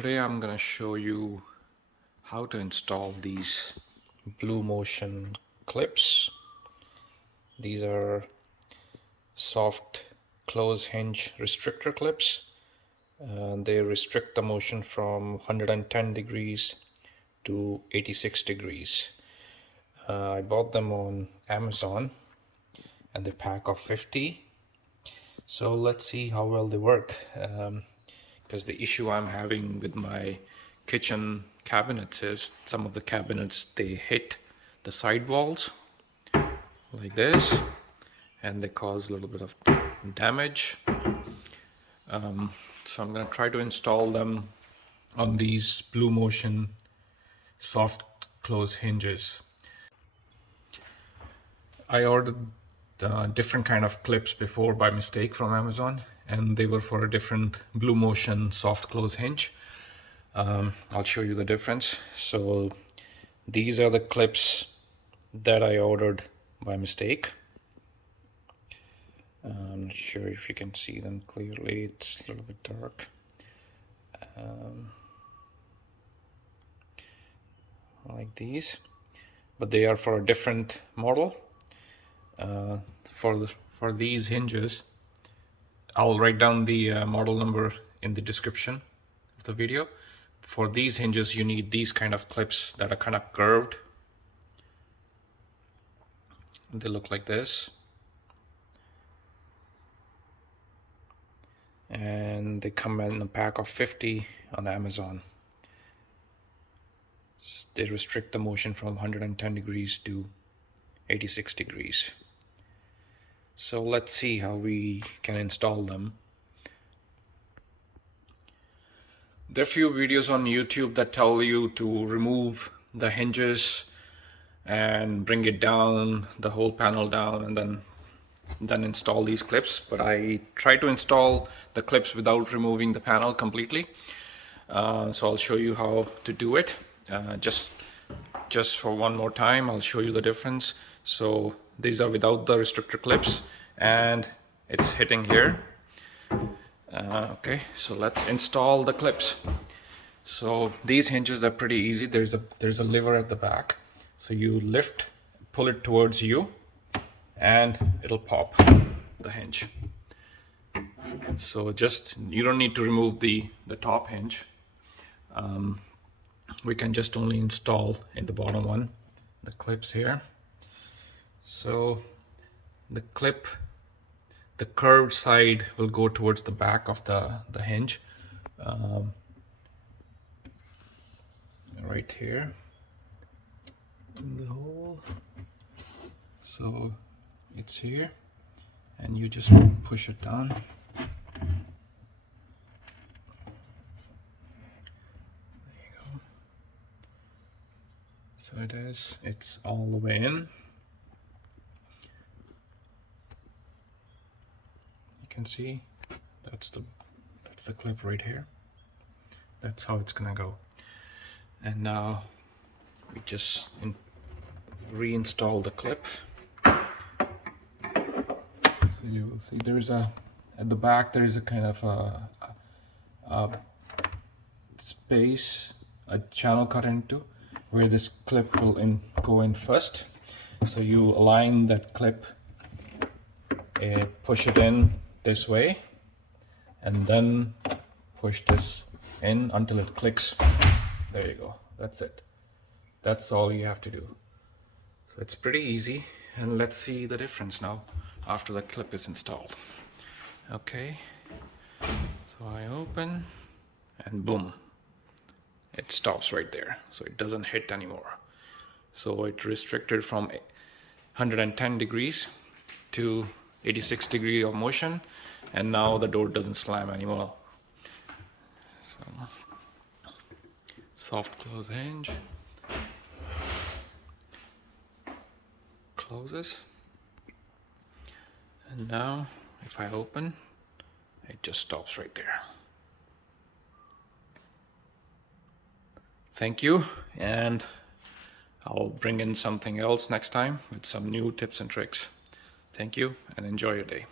today I'm gonna show you how to install these Blumotion clips. These are soft close hinge restrictor clips. They restrict the motion from 110 degrees to 86 degrees. I bought them on Amazon and they pack of 50. So let's see how well they work. Because the issue I'm having with my kitchen cabinets is some of the cabinets, they hit the side walls like this and they cause a little bit of damage. So I'm going to try to install them on these Blumotion soft close hinges. I ordered different kind of clips before by mistake from Amazon, and they were for a different Blumotion soft close hinge. I'll show you the difference. So these are the clips that I ordered by mistake. I'm not sure if you can see them clearly, it's a little bit dark. Like these, but they are for a different model. For these hinges, I'll write down the model number in the description of the video. For these hinges, you need these kind of clips that are kind of curved. They look like this. And they come in a pack of 50 on Amazon. They restrict the motion from 110 degrees to 86 degrees. So let's see how we can install them. There are few videos on YouTube that tell you to remove the hinges and bring it down, the whole panel down, and then install these clips. But I try to install the clips without removing the panel completely. So I'll show you how to do it. Just for one more time, I'll show you the difference. So these are without the restrictor clips and it's hitting here. Okay, so let's install the clips. So these hinges are pretty easy. There's a lever at the back. So you lift, pull it towards you, and it'll pop the hinge. So you don't need to remove the top hinge. We can just only install in the bottom one the clips here. So the clip, the curved side will go towards the back of the hinge, right here in the hole. So it's here and you just push it down. There you go. So it's all the way in. You can see that's the clip right here. That's how it's gonna go. And now we just reinstall the clip. So you will see at the back there is a kind of a space, a channel cut into where this clip will go in first. So you align that clip, push it in this way, and then push this in until it clicks. There you go, that's it. That's all you have to do. So it's pretty easy, and let's see the difference now after the clip is installed. Okay, so I open and boom, it stops right there, so it doesn't hit anymore. So it restricted from 110 degrees to 86 degree of motion, and now the door doesn't slam anymore. So soft close hinge closes, and now if I open, it just stops right there. Thank you, and I'll bring in something else next time with some new tips and tricks. Thank you and enjoy your day.